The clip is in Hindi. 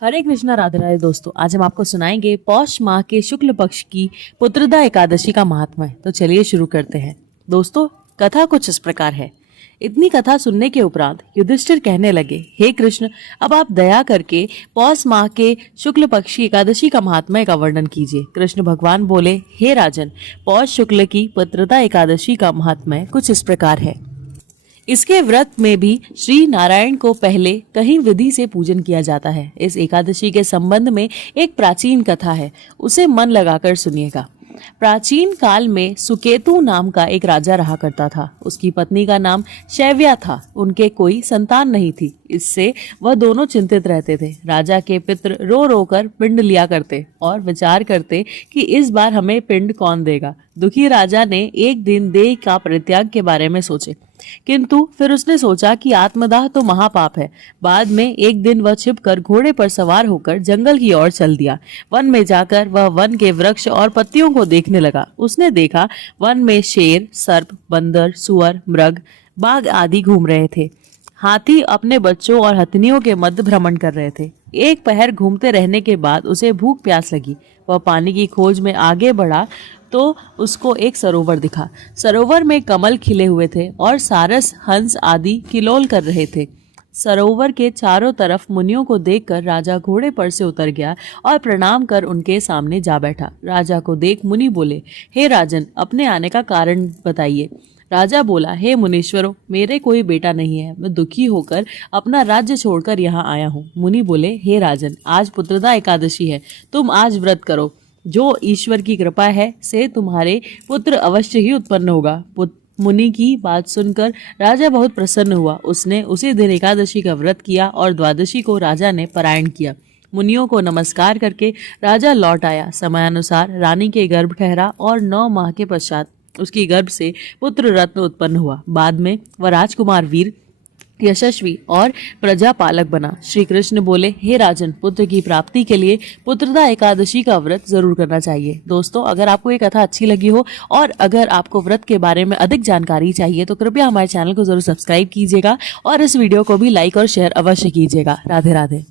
हरे कृष्णा राधे राधे दोस्तों, आज हम आपको सुनाएंगे पौष माह के शुक्ल पक्ष की पुत्रदा एकादशी का महात्म्य। तो चलिए शुरू करते हैं। दोस्तों, कथा कुछ इस प्रकार है। इतनी कथा सुनने के उपरांत युधिष्ठिर कहने लगे, हे कृष्ण, अब आप दया करके पौष माह के शुक्ल पक्ष की एकादशी का महात्म्य का वर्णन कीजिए। कृष्ण भगवान बोले, हे राजन, पौष शुक्ल की पुत्रदा एकादशी का महात्म्य कुछ इस प्रकार है। इसके व्रत में भी श्री नारायण को पहले कहीं विधि से पूजन किया जाता है। इस एकादशी के संबंध में एक प्राचीन कथा है, उसे मन लगाकर सुनिएगा। प्राचीन काल में सुकेतु नाम का एक राजा रहा करता था। उसकी पत्नी का नाम शैव्या था। उनके कोई संतान नहीं थी। इससे वह दोनों चिंतित रहते थे। राजा के पितृ रो रो कर पिंड लिया करते और विचार करते कि इस बार हमें पिंड कौन देगा। दुखी राजा ने एक दिन देह का परित्याग के बारे में सोचे, किंतु फिर उसने सोचा कि आत्मदाह तो महापाप है। बाद में एक दिन वह छिपकर घोड़े पर सवार होकर जंगल की ओर चल दिया। वन में जाकर वह वन के वृक्ष और पत्तियों को देखने लगा। उसने देखा वन में शेर, सर्प, बंदर, सुअर, मृग, बाघ आदि घूम रहे थे। हाथी अपने बच्चों और हथनियों के मध्य भ्रमण कर रहे थे। एक पहर घूमते रहने के बाद उसे भूख प्यास लगी। वह पानी की खोज में आगे बढ़ा तो उसको एक सरोवर दिखा। सरोवर में कमल खिले हुए थे और सारस, हंस आदि किलोल कर रहे थे। सरोवर के चारों तरफ मुनियों को देखकर राजा घोड़े पर से उतर गया और प्रणाम कर उनके सामने जा बैठा। राजा को देख मुनि बोले, हे राजन, अपने आने का कारण बताइए। राजा बोला, हे मुनीश्वरों, मेरे कोई बेटा नहीं है। मैं दुखी होकर अपना राज्य छोड़कर यहाँ आया हूँ। मुनि बोले, हे राजन, आज पुत्रदा एकादशी है, तुम आज व्रत करो। जो ईश्वर की कृपा है से तुम्हारे पुत्र अवश्य ही उत्पन्न होगा। मुनि की बात सुनकर राजा बहुत प्रसन्न हुआ। उसने उसी दिन एकादशी का व्रत किया और द्वादशी को राजा ने पारायण किया। मुनियों को नमस्कार करके राजा लौट आया। समयानुसार रानी के गर्भ ठहरा और 9 माह के पश्चात उसकी गर्भ से पुत्र रत्न उत्पन्न हुआ। बाद में वह राजकुमार वीर, यशस्वी और प्रजापालक बना। श्री कृष्ण बोले, हे राजन, पुत्र की प्राप्ति के लिए पुत्रदा एकादशी का व्रत जरूर करना चाहिए। दोस्तों, अगर आपको ये कथा अच्छी लगी हो और अगर आपको व्रत के बारे में अधिक जानकारी चाहिए तो कृपया हमारे चैनल को जरूर सब्सक्राइब कीजिएगा और इस वीडियो को भी लाइक और शेयर अवश्य कीजिएगा। राधे राधे।